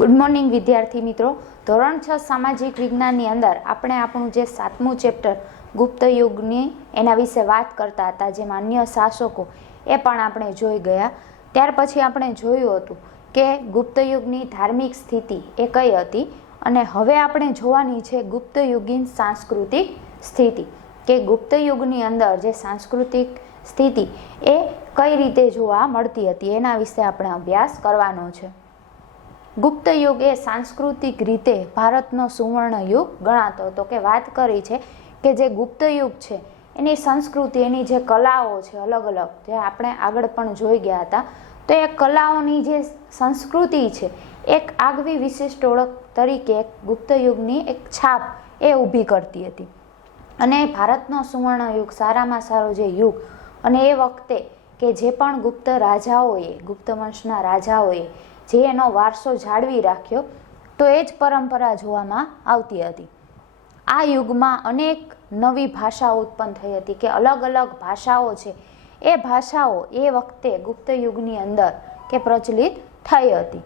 Good morning વિદ્યાર્થી મિત્રો. ધોરણ 6 સામાજિક વિજ્ઞાનની અંદર આપણે આપણું જે 7મું ચેપ્ટર ગુપ્ત યુગની એના વિશે વાત કરતા હતા, જેમાં અન્ય શાસકો એ પણ આપણે જોઈ ગયા. ત્યાર પછી આપણે જોયું હતું કે ગુપ્ત યુગની ધાર્મિક સ્થિતિ એ કઈ હતી, અને હવે આપણે જોવાની છે ગુપ્ત યુગની સાંસ્કૃતિક સ્થિતિ, કે ગુપ્ત યુગની અંદર જે સાંસ્કૃતિક સ્થિતિ એ કઈ રીતે જોવા મળતી હતી એના વિશે આપણે અભ્યાસ કરવાનો છે. ગુપ્ત યુગ એ સાંસ્કૃતિક રીતે ભારતનો સુવર્ણ યુગ ગણાતો હતો. કે વાત કરી છે કે જે ગુપ્ત યુગ છે એની સંસ્કૃતિ, એની જે કલાઓ છે અલગ અલગ, જે આપણે આગળ પણ જોઈ ગયા હતા, તો એ કલાઓની જે સંસ્કૃતિ છે એક આગવી વિશિષ્ટ ઓળખ તરીકે ગુપ્ત યુગની એક છાપ એ ઊભી કરતી હતી. અને ભારતનો સુવર્ણ યુગ, સારામાં સારો જે યુગ, અને એ વખતે કે જે પણ ગુપ્ત રાજાઓએ, ગુપ્ત વંશના રાજાઓએ જે એનો વારસો જાળવી રાખ્યો, તો એ જ પરંપરા જોવામાં આવતી હતી. આ યુગમાં અનેક નવી ભાષાઓ ઉત્પન્ન થઈ હતી, કે અલગ અલગ ભાષાઓ છે એ ભાષાઓ એ વખતે ગુપ્ત યુગની અંદર કે પ્રચલિત થઈ હતી.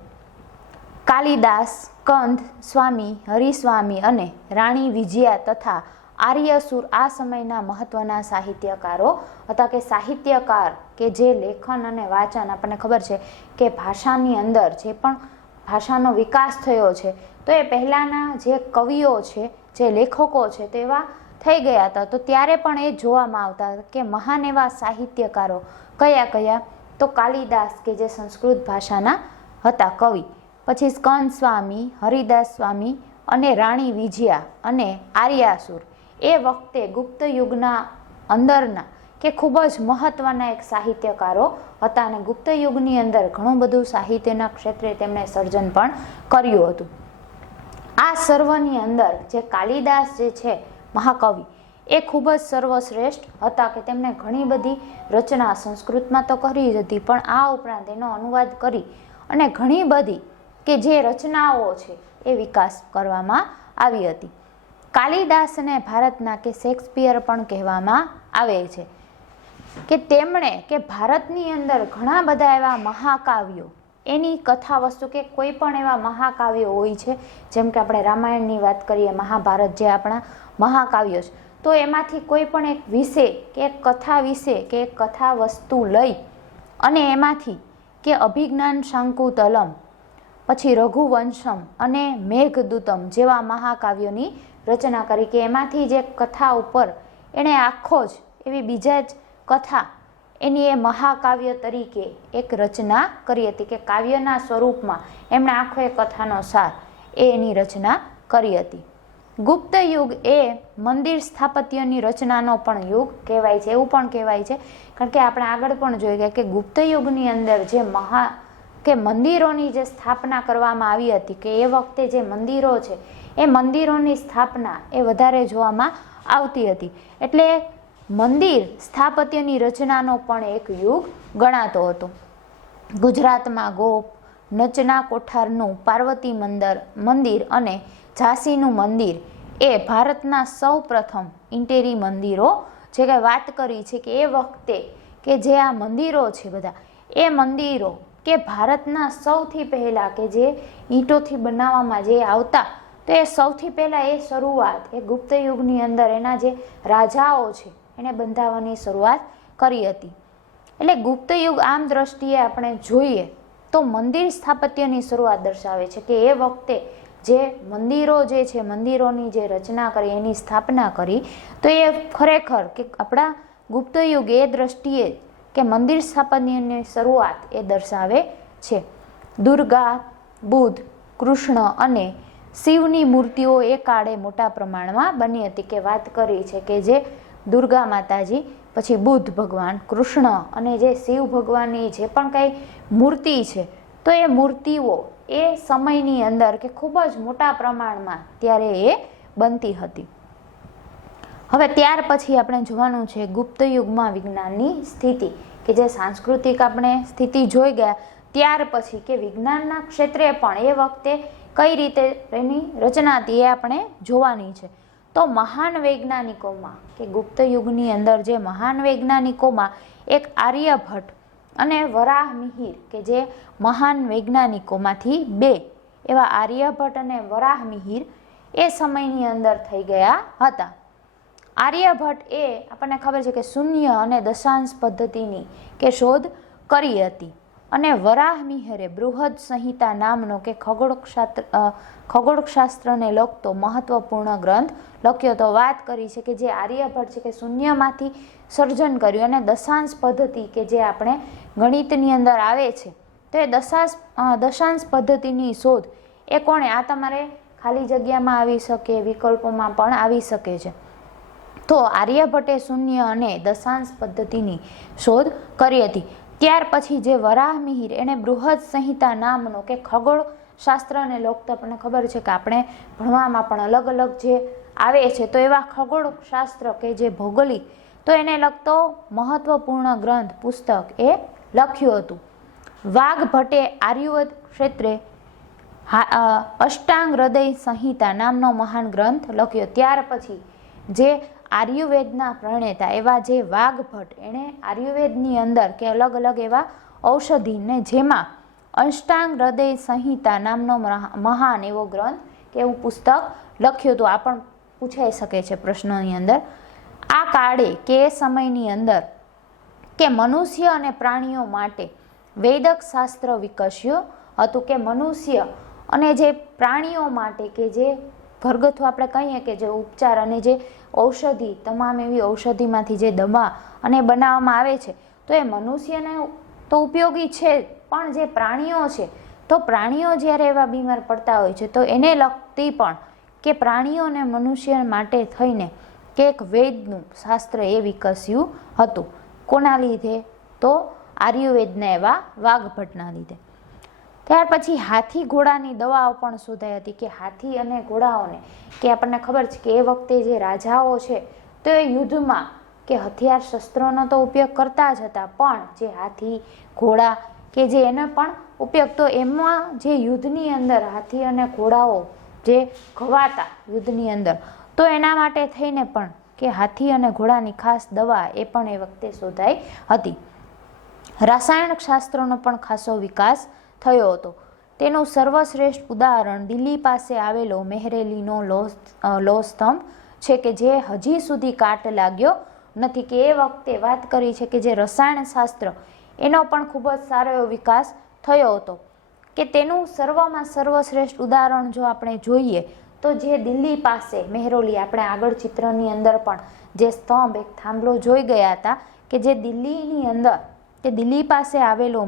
કાલિદાસ, કંદ સ્વામી, હરિસ્વામી અને રાણી વિજયા તથા આર્યસુર આ સમયના મહત્વના સાહિત્યકારો હતા. કે સાહિત્યકાર કે જે લેખન અને વાંચન, આપણને ખબર છે કે ભાષાની અંદર જે પણ ભાષાનો વિકાસ થયો છે, તો એ પહેલાંના જે કવિઓ છે, જે લેખકો છે, તેવા થઈ ગયા હતા. તો ત્યારે પણ એ જોવામાં આવતા કે મહાન એવા સાહિત્યકારો કયા કયા, તો કાલિદાસ કે જે સંસ્કૃત ભાષાના હતા કવિ, પછી સ્કંદ સ્વામી, હરિદાસ સ્વામી અને રાણી વિજયા અને આર્યાસુર એ વખતે ગુપ્ત યુગના અંદરના કે ખૂબ જ મહત્વના એક સાહિત્યકારો હતા. અને ગુપ્ત યુગની અંદર ઘણું બધું સાહિત્યના ક્ષેત્રે તેમણે સર્જન પણ કર્યું હતું. આ સર્વની અંદર જે કાલિદાસ જે છે મહાકવિ, એ ખૂબ જ સર્વશ્રેષ્ઠ હતા. કે તેમણે ઘણી બધી રચના સંસ્કૃતમાં તો કરી જ હતી, પણ આ ઉપરાંત એનો અનુવાદ કરી અને ઘણી બધી કે જે રચનાઓ છે એ વિકાસ કરવામાં આવી હતી. કાલિદાસને ભારતના કે શેક્સપિયર પણ કહેવામાં આવે છે. કે તેમણે કે ભારતની અંદર ઘણા બધા એવા મહાકાવ્યો, એની કથા વસ્તુ, કે કોઈ પણ એવા મહાકાવ્યો હોય છે, જેમ કે આપણે રામાયણની વાત કરીએ, મહાભારત જે આપણા મહાકાવ્યો છે, તો એમાંથી કોઈ પણ એક વિષય કે એક કથા વિશે કે એક કથા વસ્તુ લઈ અને એમાંથી કે અભિજ્ઞાન શાંકુતલમ, પછી રઘુવંશમ અને મેઘદૂતમ જેવા મહાકાવ્યોની રચના કરી. કે એમાંથી જે કથા ઉપર એણે આખો જ એવી બીજા જ કથા એની એ મહાકાવ્ય તરીકે એક રચના કરી હતી. કે કાવ્યના સ્વરૂપમાં એમણે આખો એ કથાનો સાર એની રચના કરી હતી. ગુપ્ત યુગ એ મંદિર સ્થાપત્યની રચનાનો પણ યુગ કહેવાય છે. એવું પણ કહેવાય છે કારણ કે આપણે આગળ પણ જોઈ ગયા કે ગુપ્ત યુગની અંદર જે કે મંદિરોની જે સ્થાપના કરવામાં આવી હતી, કે એ વખતે જે મંદિરો છે એ મંદિરોની સ્થાપના એ વધારે જોવામાં આવતી હતી. એટલે મંદિર સ્થાપત્યની રચનાનો પણ એક યુગ ગણાતો હતો. ગુજરાતમાં ગોપ, નચના કોઠારનું પાર્વતી મંદિર અને ઝાંસીનું મંદિર એ ભારતના સૌ પ્રથમ ઇન્ટેરી મંદિરો જે કંઈ વાત કરી છે, કે એ વખતે કે જે આ મંદિરો છે બધા, એ મંદિરો કે ભારતના સૌથી પહેલાં કે જે ઈંટોથી બનાવવામાં જે આવતા, તો એ સૌથી પહેલાં એ શરૂઆત એ ગુપ્ત યુગની અંદર એના જે રાજાઓ છે એને બંધાવવાની શરૂઆત કરી હતી. એટલે ગુપ્ત યુગ આમ દ્રષ્ટિએ આપણે જોઈએ તો મંદિર સ્થાપત્યની શરૂઆત દર્શાવે છે. કે એ વખતે જે મંદિરો જે છે, મંદિરોની જે રચના કરી, એની સ્થાપના કરી, તો એ ખરેખર કે આપણા ગુપ્ત યુગ એ દ્રષ્ટિએ કે મંદિર સ્થાપત્યની શરૂઆત એ દર્શાવે છે. દુર્ગા, બુદ્ધ, કૃષ્ણ અને શિવની મૂર્તિઓ એ કાળે મોટા પ્રમાણમાં બની હતી. કે વાત કરી છે કે જે દુર્ગા માતાજી, પછી બુદ્ધ ભગવાન, કૃષ્ણ અને જે શિવ ભગવાનની જે પણ કંઈ મૂર્તિ છે, તો એ મૂર્તિઓ એ સમયની અંદર કે ખૂબ જ મોટા પ્રમાણમાં ત્યારે એ બનતી હતી. હવે ત્યાર પછી આપણે જોવાનું છે ગુપ્ત યુગમાં વિજ્ઞાનની સ્થિતિ, કે જે સાંસ્કૃતિક આપણે સ્થિતિ જોઈ ગયા, ત્યાર પછી કે વિજ્ઞાનના ક્ષેત્રે પણ એ વખતે કઈ રીતે એની રચના હતી એ આપણે જોવાની છે. તો મહાન વૈજ્ઞાનિકોમાં કે ગુપ્ત યુગની અંદર જે મહાન વૈજ્ઞાનિકોમાં એક આર્યભટ્ટ અને વરાહમિહિર કે જે મહાન વૈજ્ઞાનિકોમાંથી બે એવા આર્યભટ્ટ અને વરાહમિહિર એ સમયની અંદર થઈ ગયા હતા. આર્યભટ્ટ એ આપણને ખબર છે કે શૂન્ય અને દશાંશ પદ્ધતિની કે શોધ કરી હતી અને વરાહમિહિરે બૃહદ સંહિતા નામનો કે ખગોળશાસ્ત્રને લગતો મહત્વપૂર્ણ ગ્રંથ લખ્યો. તો વાત કરી છે કે જે આર્યભટ્ટ છે કે શૂન્યમાંથી સર્જન કર્યું અને દશાંશ પદ્ધતિ કે જે આપણે ગણિતની અંદર આવે છે તો એ દશાંશ પદ્ધતિની શોધ એ કોણે, આ તમારે ખાલી જગ્યામાં આવી શકે, વિકલ્પોમાં પણ આવી શકે છે. તો આર્યભટ્ટે શૂન્ય અને દશાંશ પદ્ધતિની શોધ કરી હતી. ત્યાર પછી જે વરાહમિહિર એને બૃહદ સંહિતા નામનો કે ખગોળશાસ્ત્રને લગતો આપણને ખબર છે કે આપણે ભણવામાં પણ અલગ અલગ જે આવે છે તો એવા ખગોળશાસ્ત્ર કે જે ભૌગોલિક તો એને લગતો મહત્વપૂર્ણ ગ્રંથ પુસ્તક એ લખ્યું હતું. વાઘભટ્ટે આયુર્વેદ ક્ષેત્રે અષ્ટાંગ હૃદય સંહિતા નામનો મહાન ગ્રંથ લખ્યો. ત્યાર પછી જે આયુર્વેદના પ્રણેતા એવા જે વાઘભટ્ટ એણે આયુર્વેદની અંદર કે અલગ અલગ એવા ઔષધિને જેમાં અષ્ટાંગ હૃદય સંહિતા નામનો મહાન એવો ગ્રંથ કે એવું પુસ્તક લખ્યું હતું. આ પણ પૂછાઈ શકે છે પ્રશ્નોની અંદર. આ કાળે કે સમયની અંદર કે મનુષ્ય અને પ્રાણીઓ માટે વૈદક શાસ્ત્ર વિકસ્યું હતું કે મનુષ્ય અને જે પ્રાણીઓ માટે કે જે ઘરગથ્થુ આપણે કહીએ કે જે ઉપચાર અને જે ઔષધિ તમામ એવી ઔષધિમાંથી જે દવા અને બનાવવામાં આવે છે તો એ મનુષ્યને તો ઉપયોગી છે પણ જે પ્રાણીઓ છે તો પ્રાણીઓ જ્યારે એવા બીમાર પડતા હોય છે તો એને લગતી પણ કે પ્રાણીઓ અને મનુષ્ય માટે થઈને કે એક વૈદનું શાસ્ત્ર એ વિકસ્યું હતું. કોના લીધે? તો આયુર્વેદના એવા વાઘભટ્ટના લીધે. ત્યાર પછી હાથી ઘોડાની દવાઓ પણ શોધાઈ હતી કે હાથી અને ઘોડાઓને કે આપણને ખબર છે કે એ વખતે જે રાજાઓ છે તો એ યુદ્ધમાં કે હથિયાર શસ્ત્રોનો તો ઉપયોગ કરતા જ હતા પણ જે હાથી ઘોડા કે જે એનો પણ ઉપયોગ તો એમાં જે યુદ્ધની અંદર હાથી અને ઘોડાઓ જે ઘવાતા યુદ્ધની અંદર તો એના માટે થઈને પણ કે હાથી અને ઘોડાની ખાસ દવા એ પણ એ વખતે શોધાઈ હતી. રાસાયણિક શાસ્ત્રનો પણ ખાસો વિકાસ થયો હતો. તેનું સર્વશ્રેષ્ઠ ઉદાહરણ દિલ્હી પાસે આવેલો મહેરેલીનો લોહ સ્તંભ છે કે જે હજી સુધી કાટ લાગ્યો નથી. કે એ વખતે વાત કરી છે કે જે રસાયણ શાસ્ત્ર એનો પણ ખૂબ જ સારો એવો વિકાસ થયો હતો કે તેનું સર્વમાં સર્વશ્રેષ્ઠ ઉદાહરણ જો આપણે જોઈએ તો જે દિલ્હી પાસે મહેરોલી આપણે આગળ ચિત્રની અંદર પણ જે સ્તંભ એક થાંભલો જોઈ ગયા હતા કે જે દિલ્હીની અંદર કે દિલ્હી પાસે આવેલો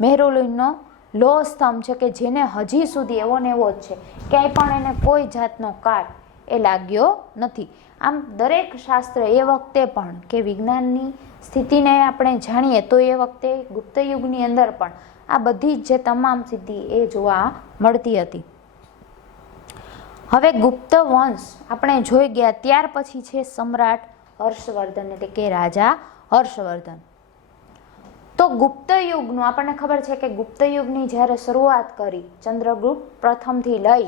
મહેરોલીનો લોહ સ્તંભ છે કે જેને હજી સુધી એવો ને એવો જ છે, ક્યાંય પણ એને કોઈ જાતનો કાટ એ લાગ્યો નથી. આમ દરેક શાસ્ત્ર એ વખતે પણ કે વિજ્ઞાનની સ્થિતિને આપણે જાણીએ તો એ વખતે ગુપ્ત યુગની અંદર પણ આ બધી જ જે તમામ સિદ્ધિ એ જોવા મળતી હતી. હવે ગુપ્ત વંશ આપણે જોઈ ગયા. ત્યાર પછી છે સમ્રાટ હર્ષવર્ધન એટલે કે રાજા હર્ષવર્ધન. તો ગુપ્ત યુગનું આપણને ખબર છે કે ગુપ્ત યુગની જ્યારે શરૂઆત કરી ચંદ્રગુપ્ત પ્રથમથી લઈ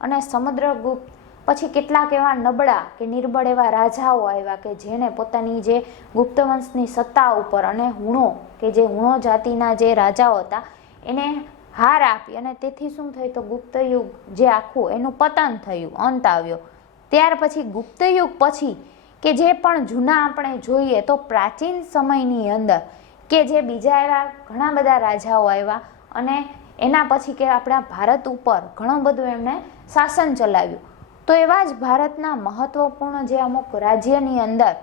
અને સમુદ્રગુપ્ત પછી કેટલાક એવા નબળા કે નિર્બળ એવા રાજાઓ આવ્યા કે જેણે પોતાની જે ગુપ્ત વંશની સત્તા ઉપર અને હુણો કે જે હુણો જાતિના જે રાજાઓ હતા એને હાર આપી અને તેથી શું થયું તો ગુપ્ત યુગ જે આખું એનું પતન થયું, અંત આવ્યો. ત્યાર પછી ગુપ્ત યુગ પછી કે જે પણ જૂના આપણે જોઈએ તો પ્રાચીન સમયની અંદર કે જે બીજા એવા ઘણા બધા રાજાઓ આવ્યા અને એના પછી કે આપણા ભારત ઉપર ઘણું બધું એમણે શાસન ચલાવ્યું. તો એવા જ ભારતના મહત્વપૂર્ણ જે અમુક રાજ્યની અંદર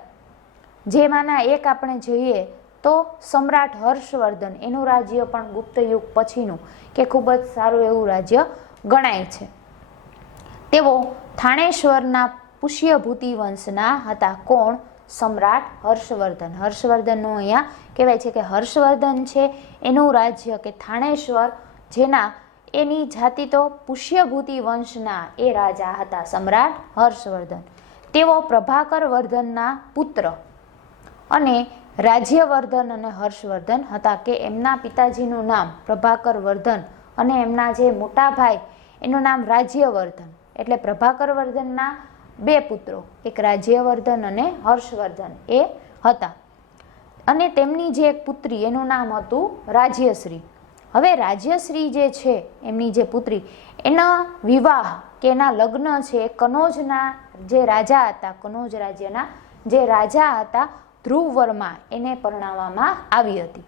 જેમાંના એક આપણે જોઈએ તો સમ્રાટ હર્ષવર્ધન એનું રાજ્ય પણ ગુપ્ત યુગ પછીનું કે ખૂબ જ સારું એવું રાજ્ય ગણાય છે. તેઓ થાણેશ્વરના પુષ્યભૂતિ વંશના હતા. કોણ? સમ્રાટ હર્ષવર્ધન. હર્ષવર્ધનનું અહીંયા કહેવાય છે કે હર્ષવર્ધન છે એનું રાજ્ય કે થાણેશ્વર જેના એની જાતિ તો પુષ્યભૂતિ વંશના એ રાજા હતા સમ્રાટ હર્ષવર્ધન. તેઓ પ્રભાકર વર્ધનના પુત્ર અને રાજ્યવર્ધન અને હર્ષવર્ધન હતા કે એમના પિતાજીનું નામ પ્રભાકર વર્ધન અને એમના જે મોટા ભાઈ એનું નામ રાજ્યવર્ધન. એટલે પ્રભાકર વર્ધનના બે પુત્રો એક રાજ્યવર્ધન અને હર્ષવર્ધન એ હતા અને તેમની જે એક પુત્રી એનું નામ હતું રાજ્યશ્રી. હવે રાજ્યશ્રી જે છે એમની જે પુત્રી, એના વિવાહ કે એના લગ્ન છે એ કનોજના જે રાજા હતા, કનોજ રાજ્યના જે રાજા હતા ધ્રુવ વર્મા એને પરણાવવામાં આવી હતી.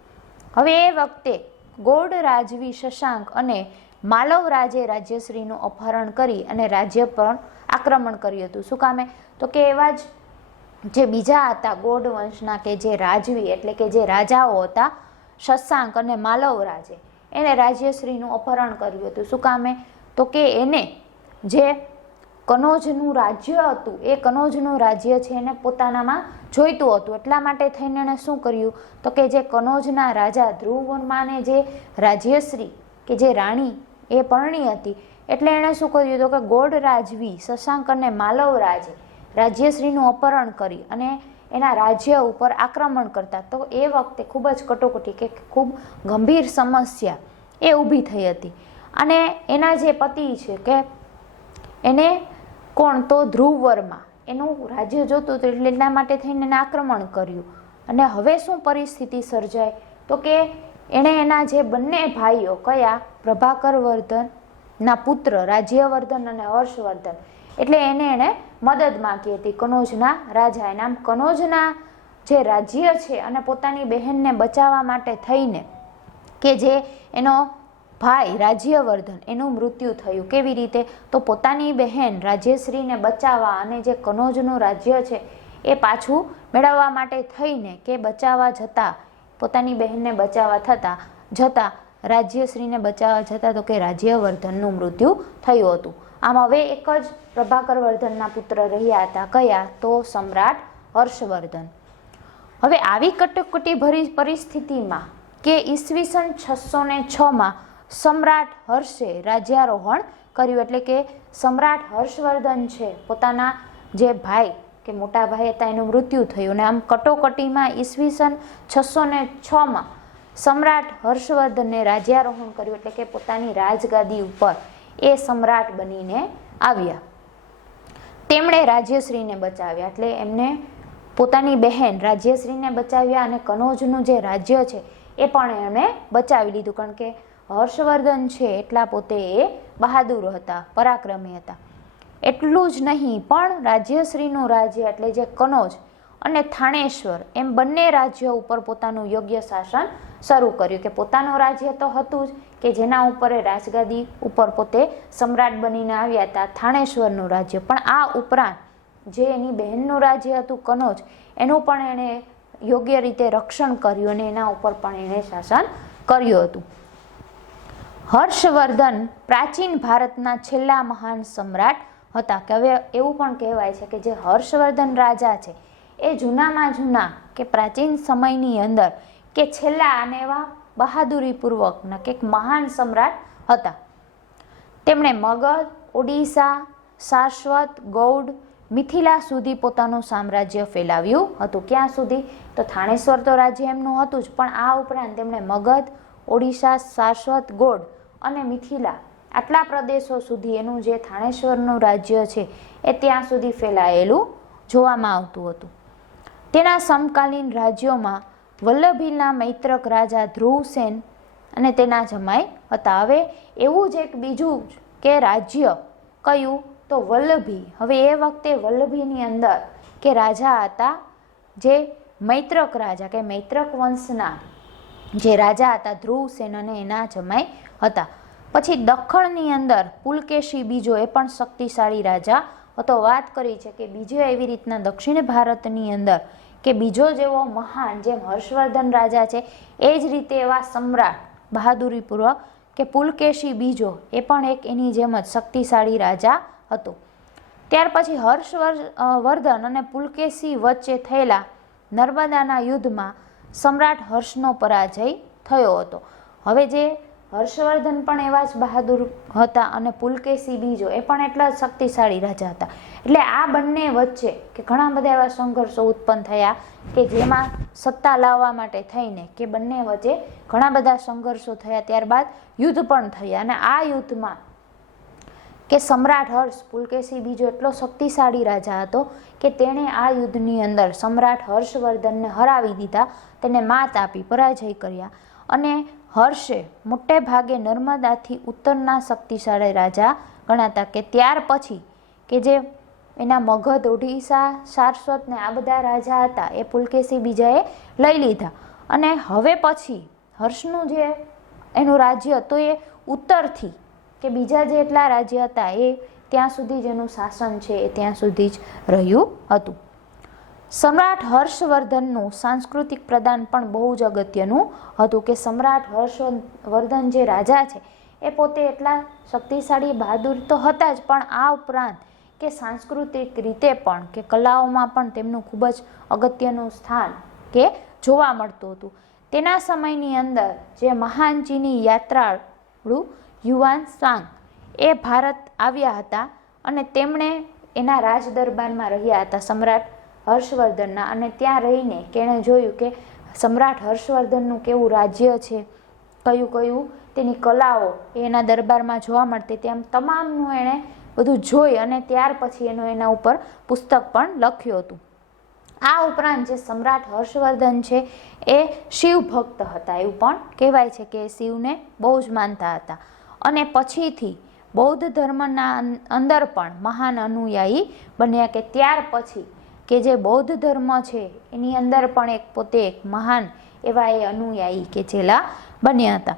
હવે એ વખતે ગોડ રાજવી શશાંક અને માલવ રાજે રાજ્યશ્રીનું અપહરણ કરી અને રાજ્ય પર આક્રમણ કર્યું હતું. શું કામે? તો કે એવા જ જે બીજા હતા ગોડ વંશના કે જે રાજવી એટલે કે જે રાજાઓ હતા શશાંક અને માલવ રાજે એને રાજ્યશ્રીનું અપહરણ કર્યું હતું. શું કામે? તો કે એને જે કનોજનું રાજ્ય હતું એ કનોજનું રાજ્ય છે એને પોતાનામાં જોઈતું હતું. એટલા માટે થઈને એણે શું કર્યું? તો કે જે કનોજના રાજા ધ્રુવ વર્માને જે રાજ્યશ્રી કે જે રાણી એ પરણી હતી એટલે એણે શું કર્યું? તો કે ગોડ રાજવી શશાંક અને માલવ રાજે રાજ્યશ્રીનું અપહરણ કરી અને એના રાજ્ય ઉપર આક્રમણ કરતા. તો એ વખતે ખૂબ જ કટોકટી કે ખૂબ ગંભીર સમસ્યા એ ઊભી થઈ હતી. અને એના જે પતિ છે કે એને કોણ? તો ધ્રુવ વર્મા એનું રાજ્ય જોતું હતું એટલે એટલા માટે થઈને એને આક્રમણ કર્યું. અને હવે શું પરિસ્થિતિ સર્જાય? તો કે એણે એના જે બંને ભાઈઓ કયા? પ્રભાકર વર્ધનના પુત્ર રાજ્યવર્ધન અને હર્ષવર્ધન એટલે એણે મદદ માંગી હતી કનોજના રાજા. એના કનોજના જે રાજ્ય છે અને પોતાની બહેનને બચાવવા માટે થઈને કે જે એનો ભાઈ રાજ્યવર્ધન એનું મૃત્યુ થયું. કેવી રીતે? તો પોતાની બહેન રાજ્યશ્રીને બચાવવા અને જે કનોજનું રાજ્ય છે એ પાછું મેળવવા માટે થઈને કે બચાવવા જતા પોતાની બહેનને બચાવવા જતા રાજ્યશ્રીને બચાવવા જતા તો કે રાજ્યવર્ધનનું મૃત્યુ થયું હતું. આમ હવે એક જ પ્રભાકર વર્ધનના પુત્ર રહ્યા હતા. કયા? તો સમ્રાટ હર્ષવર્ધન. હવે આવી કટોકટી ભરી પરિસ્થિતિમાં કે ઈસવીસન 606માં સમ્રાટ હર્ષે રાજ્યારોહણ કર્યું. એટલે કે સમ્રાટ હર્ષવર્ધન છે પોતાના જે ભાઈ કે મોટા ભાઈ હતા એનું મૃત્યુ થયું. અને આમ કટોકટીમાં ઈસવીસન 606માં સમ્રાટ હર્ષવર્ધને રાજ્યારોહણ કર્યું. એટલે કે પોતાની રાજગાદી ઉપર એ સમ્રાટ બનીને આવ્યા. તેમણે રાજ્યશ્રીને બચાવ્યા. એટલે એમને પોતાની બહેન રાજ્યશ્રીને બચાવ્યા અને કનોજનું જે રાજ્ય છે એ પણ એમણે બચાવી લીધું. કારણ કે હર્ષવર્ધન છે એટલા પોતે એ બહાદુર હતા, પરાક્રમી હતા. એટલું જ નહીં પણ રાજ્યશ્રીનું રાજ્ય એટલે જે કનોજ અને થાણેશ્વર એમ બંને રાજ્યો ઉપર પોતાનું યોગ્ય શાસન શરૂ કર્યું. કે પોતાનું રાજ્ય તો હતું જ કે જેના ઉપર એ રાજગાદી ઉપર પોતે સમ્રાટ બનીને આવ્યા હતા, થાણેશ્વરનું રાજ્ય. પણ આ ઉપરાંત જે એની બહેનનું રાજ્ય હતું કનોજ એનું પણ એણે યોગ્ય રીતે રક્ષણ કર્યું અને એના ઉપર પણ એણે શાસન કર્યું હતું. હર્ષવર્ધન પ્રાચીન ભારતના છેલ્લા મહાન સમ્રાટ હતા. કે હવે એવું પણ કહેવાય છે કે જે હર્ષવર્ધન રાજા છે એ જૂનામાં જૂના કે પ્રાચીન સમયની અંદર કે છેલ્લા અને એવા બહાદુરીપૂર્વકના કે મહાન સમ્રાટ હતા. તેમણે મગધ, ઓડિશા, સારસ્વત, ગૌડ, મિથિલા સુધી પોતાનું સામ્રાજ્ય ફેલાવ્યું હતું. ક્યાં સુધી? તો થાણેશ્વર તો રાજ્ય એમનું હતું જ પણ આ ઉપરાંત તેમણે મગધ, ઓડિશા, સારસ્વત, ગૌડ અને મિથિલા આટલા પ્રદેશો સુધી એનું જે થાણેશ્વરનું રાજ્ય છે એ ત્યાં સુધી ફેલાયેલું જોવામાં આવતું હતું. તેના સમકાલીન રાજ્યોમાં વલ્લભીના મૈત્રક રાજા ધ્રુવસેન અને તેના જમાઈ હતા. હવે એવું જ એક બીજું કે રાજ્ય કયું? તો વલ્લભી. હવે એ વખતે વલ્લભીની અંદર કે રાજા હતા જે મૈત્રક રાજા કે મૈત્રક વંશના જે રાજા હતા ધ્રુવસેન અને એના જમાઈ હતા. પછી દખ્ખણની અંદર પુલકેશી બીજો એ પણ શક્તિશાળી રાજા હતો. વાત કરી છે કે બીજો એવી રીતના દક્ષિણ ભારતની અંદર કે બીજો જેવો મહાન જેમ હર્ષવર્ધન રાજા છે એ જ રીતે એવા સમ્રાટ બહાદુરીપૂર્વક કે પુલકેશી બીજો એ પણ એક એની જેમ જ શક્તિશાળી રાજા હતો. ત્યાર પછી હર્ષવર્ધન અને પુલકેશી વચ્ચે થયેલા નર્મદાના યુદ્ધમાં સમ્રાટ હર્ષનો પરાજય થયો હતો. હવે જે હર્ષવર્ધન પણ એવા જ બહાદુર હતા અને પુલકેશી બીજો એ પણ એટલા જ શક્તિશાળી રાજા હતા. એટલે આ બંને વચ્ચે કે ઘણા બધા એવા સંઘર્ષો ઉત્પન્ન થયા કે જેમાં સત્તા લાવવા માટે થઈને કે બંને વચ્ચે ઘણા બધા સંઘર્ષો થયા. ત્યારબાદ યુદ્ધ પણ થયા અને આ યુદ્ધમાં કે સમ્રાટ હર્ષ પુલકેશી બીજો એટલો શક્તિશાળી રાજા હતો કે તેણે આ યુદ્ધની અંદર સમ્રાટ હર્ષવર્ધનને હરાવી દીધા, તેને માત આપી, પરાજય કર્યા અને હર્ષે મોટે ભાગે નર્મદાથી ઉત્તરના શક્તિશાળી રાજા ગણાતા, કે ત્યાર પછી કે જે એના મગધ, ઓડિશા, સારસ્વત ને આ બધા રાજા હતા એ પુલકેશી બીજાએ લઈ લીધા, અને હવે પછી હર્ષનું જે એનું રાજ્ય તો એ ઉત્તરથી કે બીજા જેટલા રાજ્ય હતા એ ત્યાં સુધી જેનું શાસન છે એ ત્યાં સુધી જ રહ્યું હતું. સમ્રાટ હર્ષવર્ધનનું સાંસ્કૃતિક પ્રદાન પણ બહુ જ અગત્યનું હતું, કે સમ્રાટ હર્ષવર્ધન જે રાજા છે એ પોતે એટલા શક્તિશાળી, બહાદુર તો હતા જ, પણ આ ઉપરાંત કે સાંસ્કૃતિક રીતે પણ કે કલાઓમાં પણ તેમનું ખૂબ જ અગત્યનું સ્થાન કે જોવા મળતું હતું. તેના સમયની અંદર જે મહાન ચીની યાત્રાળુ યુવાન સાંગ એ ભારત આવ્યા હતા અને તેમણે એના રાજ દરબારમાં રહ્યા હતા સમ્રાટ હર્ષવર્ધનના, અને ત્યાં રહીને કે એણે જોયું કે સમ્રાટ હર્ષવર્ધનનું કેવું રાજ્ય છે, કયું કયું તેની કલાઓ એના દરબારમાં જોવા મળતી, તેમ તમામનું એણે બધું જોઈ અને ત્યાર પછી એનું એના ઉપર પુસ્તક પણ લખ્યું હતું. આ ઉપરાંત જે સમ્રાટ હર્ષવર્ધન છે એ શિવ ભક્ત હતા, એવું પણ કહેવાય છે કે શિવને બહુ જ માનતા હતા, અને પછીથી બૌદ્ધ ધર્મના અંદર પણ મહાન અનુયાયી બન્યા, કે ત્યાર પછી કે જે બૌદ્ધ ધર્મ છે એની અંદર પણ એક પોતે એક મહાન એવા એ અનુયાયી કે જેલા બન્યા હતા.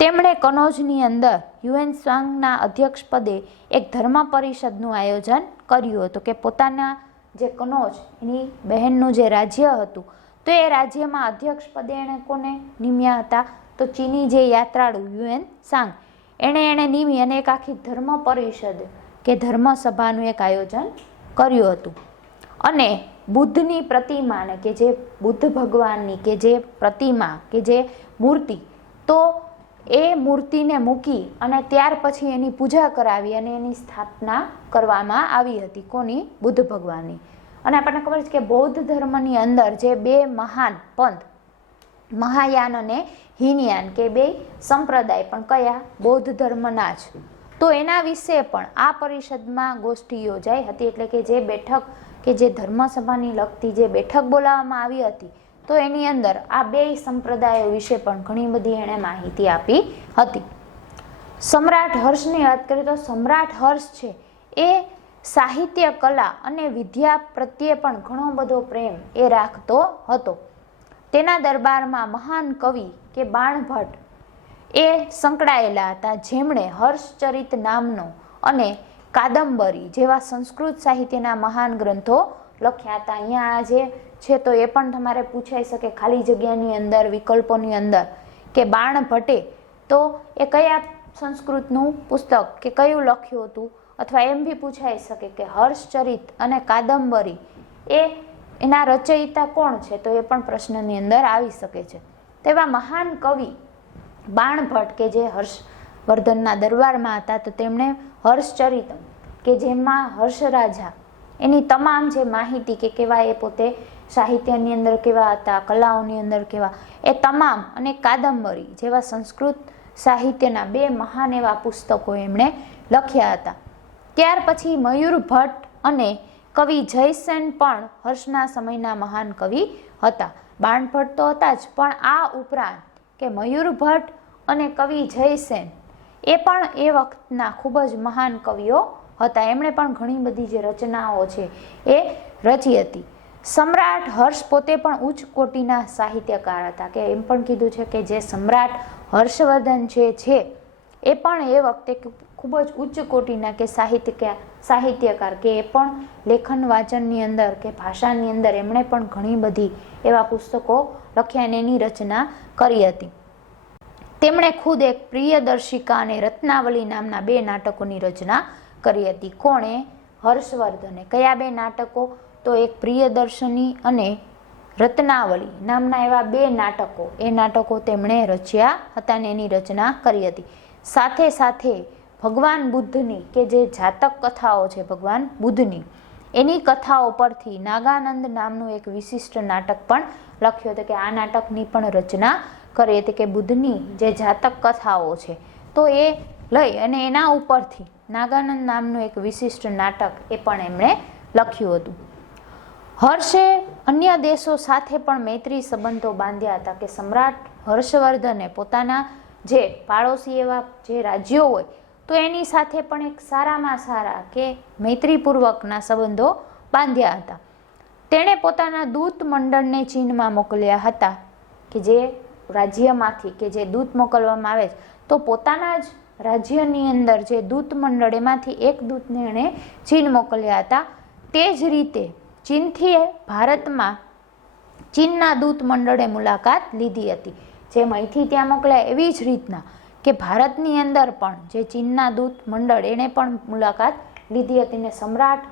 તેમણે કનોજની અંદર યુએનસાંગના અધ્યક્ષપદે એક ધર્મ પરિષદનું આયોજન કર્યું હતું, કે પોતાના જે કનોજ એની બહેનનું જે રાજ્ય હતું તો એ રાજ્યમાં અધ્યક્ષપદે એણે કોને નિમ્યા હતા, તો ચીની જે યાત્રાળુ યુએનસાંગ એણે નિમી અને એક આખી ધર્મ પરિષદ કે ધર્મસભાનું એક આયોજન કર્યું હતું. અને બુદ્ધની પ્રતિમાને કે જે બુદ્ધ ભગવાનની કે જે પ્રતિમા કે જે મૂર્તિ, તો એ મૂર્તિને મૂકી અને ત્યાર પછી એની પૂજા કરાવી અને એની સ્થાપના કરવામાં આવી હતી, કોની? બુદ્ધ ભગવાનની. અને આપણને ખબર છે કે બૌદ્ધ ધર્મની અંદર જે બે મહાન પંથ, મહાયાન અને હીનયાન કે બે સંપ્રદાય પણ કયા? બૌદ્ધ ધર્મના જ. તો એના વિશે પણ આ પરિષદમાં ગોષ્ઠી યોજાઈ હતી, એટલે કે જે બેઠક કે જે ધર્મસભાની લગતી જે બેઠક બોલાવવામાં આવી હતી, તો એની અંદર આ બે સંપ્રદાયો વિશે પણ ઘણી બધી એણે માહિતી આપી હતી. સમ્રાટ હર્ષની વાત કરીએ તો સમ્રાટ હર્ષ છે એ સાહિત્ય, કલા અને વિદ્યા પ્રત્યે પણ ઘણો બધો પ્રેમ એ રાખતો હતો. તેના દરબારમાં મહાન કવિ કે બાણભટ્ટ એ સંકળાયેલા હતા, જેમણે હર્ષચરિત નામનો અને કાદંબરી જેવા સંસ્કૃત સાહિત્યના મહાન ગ્રંથો લખ્યા હતા. અહીંયા જે છે તો એ પણ તમારે પૂછાઈ શકે ખાલી જગ્યાની અંદર, વિકલ્પોની અંદર, કે બાણભટ્ટે તો એ કયા સંસ્કૃતનું પુસ્તક કે કયું લખ્યું હતું, અથવા એમ બી પૂછાઈ શકે કે હર્ષચરિત અને કાદંબરી એ એના રચયિતા કોણ છે, તો એ પણ પ્રશ્નની અંદર આવી શકે છે. તેવા મહાન કવિ બાણભટ્ટ કે જે હર્ષવર્ધનના દરબારમાં હતા, તો તેમણે હર્ષચરિત કે જેમાં હર્ષ રાજા એની તમામ જે માહિતી કે કેવા એ પોતે સાહિત્યની અંદર કેવા હતા, કલાઓની અંદર કેવા, એ તમામ, અને કાદંબરી જેવા સંસ્કૃત સાહિત્યના બે મહાન એવા પુસ્તકો એમણે લખ્યા હતા. ત્યાર પછી મયુર ભટ્ટ અને કવિ જયસેન પણ હર્ષના સમયના મહાન કવિ હતા. બાણભટ્ટ તો હતા જ, પણ આ ઉપરાંત કે મયુર ભટ્ટ અને કવિ જયસેન એ પણ એ વખતના ખૂબ જ મહાન કવિઓ હતા. એમણે પણ ઘણી બધી જે રચનાઓ છે એ રચી હતી. સમ્રાટ હર્ષ પોતે પણ ઉચ્ચ કોટીના સાહિત્યકાર હતા, કે એમ પણ કીધું છે કે જે સમ્રાટ હર્ષવર્ધન છે એ પણ એ વખતે ખૂબ જ ઉચ્ચ કોટીના કે સાહિત્યકાર, કે એ પણ લેખન વાંચનની અંદર કે ભાષાની અંદર એમણે પણ ઘણી બધી એવા પુસ્તકો લખ્યા અને એની રચના કરી હતી. તેમણે ખુદ એક પ્રિયદર્શિકા અને રત્નાવલી નામના બે નાટકોની રચના કરી હતી. કોણે? હર્ષવર્ધને. કયા બે નાટકો? તો એક પ્રિયદર્શની અને રત્નાવલી નામના એવા બે નાટકો, એ નાટકો તેમણે રચ્યા હતા અને એની રચના કરી હતી. સાથે સાથે ભગવાન બુદ્ધની કે જે જાતક કથાઓ છે ભગવાન બુદ્ધની, એની કથાઓ પરથી નાગાનંદ નામનું એક વિશિષ્ટ નાટક પણ લખ્યું હતું, કે આ નાટકની પણ રચના કરી હતી, કે બુદ્ધની જે જાતક કથાઓ છે તો એ લઈ અને એના ઉપરથી નાગાનંદ નામનું એક વિશિષ્ટ નાટક એ પણ એમણે લખ્યું હતું. હર્ષે અન્ય દેશો સાથે પણ મૈત્રી સંબંધો બાંધ્યા હતા કે સમ્રાટ હર્ષવર્ધને પોતાના જે પાડોશી એવા જે રાજ્યો હોય તો એની સાથે પણ એક સારામાં સારા કે મૈત્રીપૂર્વકના સંબંધો બાંધ્યા હતા. તેણે પોતાના દૂત મંડળને ચીનમાં મોકલ્યા હતા કે જે રાજ્યમાંથી કે જે દૂત મોકલવામાં આવે તો પોતાના જ રાજ્યની અંદર જે દૂત મંડળ એમાંથી એક દૂતને એણે ચીન મોકલ્યા હતા. તે જ રીતે ચીનથી ભારતમાં ચીનના દૂત મંડળે મુલાકાત લીધી હતી. જેમ અહીંથી ત્યાં મોકલાય એવી જ રીતના કે ભારતની અંદર પણ જે ચીનના દૂત મંડળ એણે પણ મુલાકાત લીધી હતી ને સમ્રાટ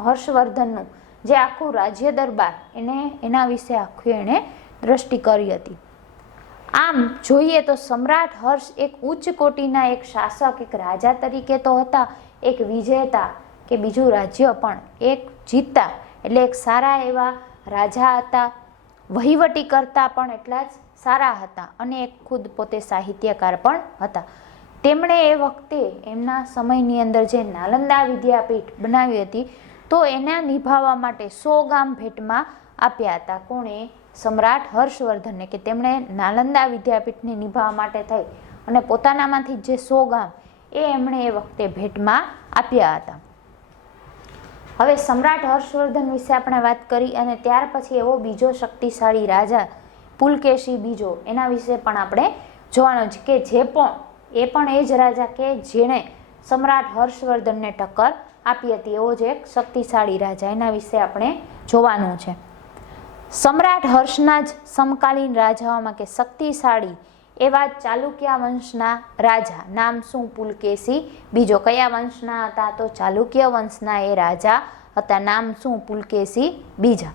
હર્ષવર્ધનનું જે આખું રાજ્ય દરબાર એના વિશે આખું એણે દ્રષ્ટિ કરી હતી. આમ જોઈએ તો સમ્રાટ હર્ષ એક ઉચ્ચ કોટીના એક શાસક એક રાજા તરીકે તો હતા, એક વિજેતા કે બીજું રાજ્ય પણ એક જીતતા એટલે એક સારા એવા રાજા હતા, વહીવટી કરતા પણ એટલા જ સારા હતા અને એક ખુદ પોતે સાહિત્યકાર પણ હતા. તેમણે એ વખતે એમના સમયની અંદર જે નાલંદા વિદ્યાપીઠ બનાવી હતી તો એના નિભાવવા માટે 100 ગામ ભેટમાં આપ્યા હતા. કોણે? સમ્રાટ હર્ષવર્ધને, કે તેમણે નાલંદા વિદ્યાપીઠને નિભાવવા માટે થઈ અને પોતાનામાંથી જે 100 ગામ એમણે એ વખતે ભેટમાં આપ્યા હતા. હવે સમ્રાટ હર્ષવર્ધન વિશે આપણે વાત કરી અને ત્યાર પછી એવો બીજો શક્તિશાળી રાજા પુલકેશી બીજો એના વિશે પણ આપણે જોવાનું છે કે એ પણ એ જ રાજા કે જેણે સમ્રાટ હર્ષવર્ધનને ટક્કર આપી હતી. એવો જ એક શક્તિશાળી રાજા એના વિશે આપણે જોવાનું છે. સમ્રાટ હર્ષના જ સમકાલીન રાજાઓમાં કે શક્તિશાળી એવા ચાલુક્ય વંશના રાજા નામ શું? પુલકેશી બીજો. કયા વંશના હતા? તો ચાલુક્ય વંશના એ રાજા હતા. નામ શું? પુલકેશી બીજા.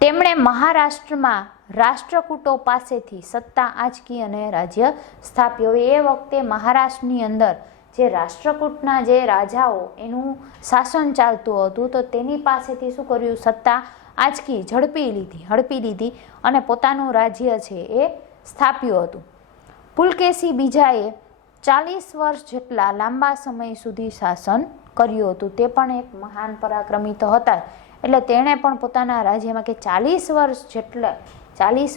તેમણે મહારાષ્ટ્રમાં રાષ્ટ્રકૂટો પાસેથી સત્તા આંચકી અને રાજ્ય સ્થાપ્યો. એ વખતે મહારાષ્ટ્રની અંદર જે રાષ્ટ્રકૂટના જે રાજાઓ એનું શાસન ચાલતું હતું તો તેની પાસેથી શું કર્યું? સત્તા આંચકી હડપી લીધી અને પોતાનું રાજ્ય છે એ સ્થાપ્યું હતું. પુલકેશી બીજાએ 40 વર્ષ જેટલા લાંબા સમય સુધી શાસન કર્યું હતું. તે પણ એક મહાન પરાક્રમી તો હતા એટલે તેણે પણ પોતાના રાજ્યમાં કે 40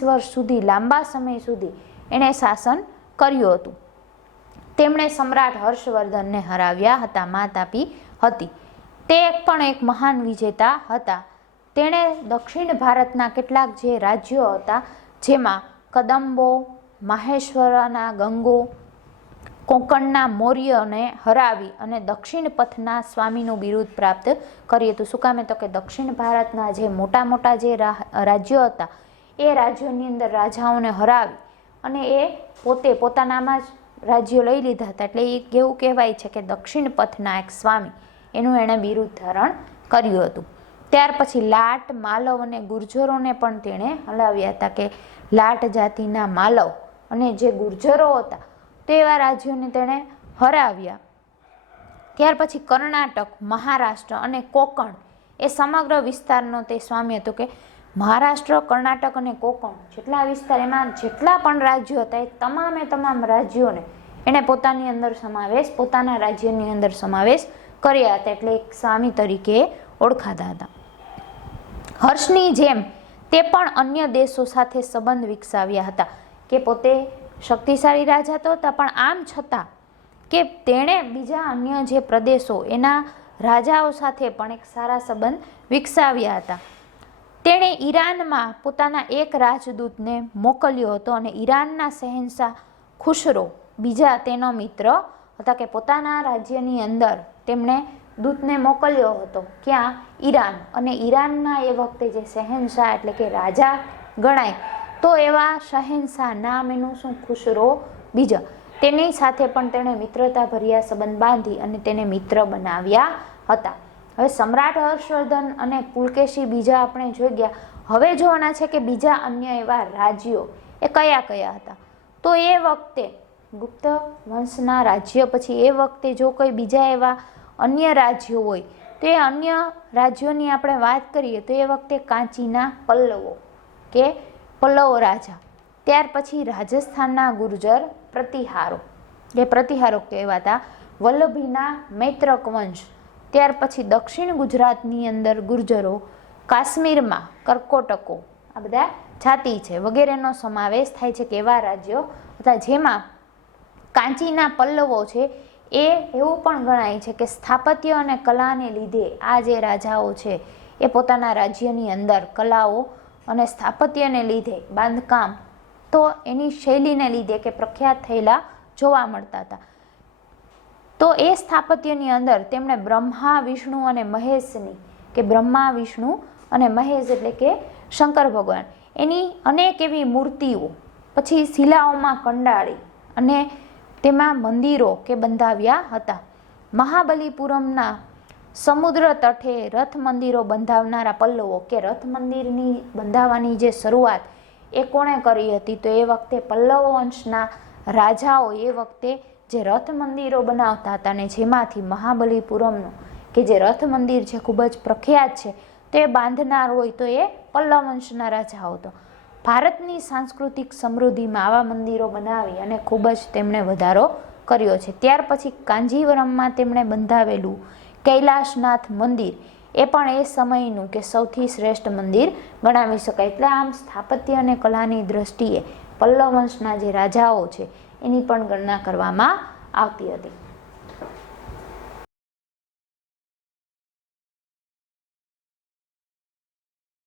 વર્ષ સુધી લાંબા સમય સુધી એણે શાસન કર્યું હતું. તેમણે સમ્રાટ હર્ષવર્ધનને હરાવ્યા હતા, માત આપી હતી. તે પણ એક મહાન વિજેતા હતા. તેણે દક્ષિણ ભારતના કેટલાક જે રાજ્યો હતા જેમાં કદંબો, માહેશ્વરના ગંગો, કોંકણના મૌર્યને હરાવી અને દક્ષિણ પથના સ્વામીનું બિરુદ પ્રાપ્ત કર્યું હતું. શું કામે? તો કે દક્ષિણ ભારતના જે મોટા જે રાજ્યો હતા એ રાજ્યોની અંદર રાજાઓને હરાવી અને એ પોતાનામાં જ રાજ્યો લઈ લીધા હતા. એટલે એ એવું કહેવાય છે કે દક્ષિણ પથના એક સ્વામી એનું એણે બિરુદ ધારણ કર્યું હતું. ત્યાર પછી લાટ, માલવ અને ગુર્જરોને પણ તેણે હલાવ્યા હતા કે લાટ જાતિના માલવ અને જે ગુર્જરો હતા તેવા રાજ્યોને તેણે હરાવ્યા. ત્યાર પછી કર્ણાટક, મહારાષ્ટ્ર અને કોંકણ એ સમગ્ર વિસ્તારનો તે સ્વામી હતો કે મહારાષ્ટ્ર, કર્ણાટક અને કોંકણ જેટલા વિસ્તાર એમાં જેટલા પણ રાજ્યો હતા એ તમામ રાજ્યોને એણે પોતાના રાજ્યની અંદર સમાવેશ કર્યા હતા. એટલે એક સ્વામી તરીકે ઓળખાતા હતા. હર્ષની જેમ તે પણ અન્ય દેશો સાથે સંબંધ વિકસાવ્યા હતા કે પોતે શક્તિશાળી રાજા તો હતા પણ આમ છતાં કે તેણે બીજા અન્ય જે પ્રદેશો એના રાજાઓ સાથે પણ એક સારા સંબંધ વિકસાવ્યા હતા. તેણે ઈરાનમાં પોતાના એક રાજદૂતને મોકલ્યો હતો અને ઈરાનના શહેનશાહ ખુશરો બીજા તેનો મિત્ર હતા કે પોતાના રાજ્યની અંદર તેમણે દૂતને મોકલ્યો હતો. ક્યાં? ઈરાન. અને ઈરાનના એ વખતે જે શહેનશાહ એટલે કે રાજા ગણાય તો એવા શહેનશાહ નામ એનું શું? ખુશરો બીજા. તેની સાથે પણ તેણે મિત્રતાભર્યા સંબંધ બાંધી અને તેને મિત્ર બનાવ્યા હતા. હવે સમ્રાટ હર્ષવર્ધન અને પુલકેશી બીજા આપણે જોઈ ગયા. હવે જોવાના છે કે બીજા અન્ય એવા રાજ્યો એ કયા કયા હતા. તો એ વખતે ગુપ્ત વંશના રાજ્ય પછી એ વખતે જો કોઈ બીજા એવા અન્ય રાજ્યો હોય તો એ અન્ય રાજ્યોની આપણે વાત કરીએ તો એ વખતે કાંચીના પલ્લવો કે પલ્લવ રાજા, ત્યાર પછી રાજસ્થાનના ગુર્જર પ્રતિહારો કહેવાતા, વલ્લભીના મૈત્રક વંશ, ત્યાર પછી દક્ષિણ ગુજરાતની અંદર ગુર્જરો, કાશ્મીરમાં કર્કોટકો, આ બધા જાતિ છે વગેરેનો સમાવેશ થાય છે કે એવા રાજ્યો હતા જેમાં કાંચીના પલ્લવો છે એ એવું પણ ગણાય છે કે સ્થાપત્ય અને કલાને લીધે આ જે રાજાઓ છે એ પોતાના રાજ્યની અંદર કલાઓ અને સ્થાપત્યને લીધે બાંધકામ તો એની શૈલીને લીધે કે પ્રખ્યાત થયેલા જોવા મળતા હતા. તો એ સ્થાપત્યની અંદર તેમણે બ્રહ્મા વિષ્ણુ અને મહેશની કે બ્રહ્મા વિષ્ણુ અને મહેશ એટલે કે શંકર ભગવાન એની અનેક એવી મૂર્તિઓ પછી શિલાઓમાં કંડાળી અને તેમાં મંદિરો કે બંધાવ્યા હતા. મહાબલીપુરમના સમુદ્ર તટે રથ મંદિરો બંધાવનારા પલ્લવો કે રથ મંદિરની બંધાવવાની જે શરૂઆત એ કોણે કરી હતી તો એ વખતે પલ્લવ વંશના રાજાઓ એ વખતે જે રથ મંદિરો બનાવતા હતા ને જેમાંથી મહાબલીપુરમનું કે જે રથ મંદિર છે ખૂબ જ પ્રખ્યાત છે તો એ બાંધનાર હોય તો એ પલ્લવ વંશના રાજાઓ હતો. ભારતની સાંસ્કૃતિક સમૃદ્ધિમાં આવા મંદિરો બનાવી અને ખૂબ જ તેમણે વધારો કર્યો છે. ત્યાર પછી કાંજીવરમમાં તેમણે બંધાવેલું કૈલાશનાથ મંદિર એ પણ એ સમયનું કે સૌથી શ્રેષ્ઠ મંદિર ગણાવી શકાય. એટલે આમ સ્થાપત્ય અને કલાની દ્રષ્ટિએ પલ્લવ વંશના જે રાજાઓ છે એની પણ ગણના કરવામાં આવતી હતી.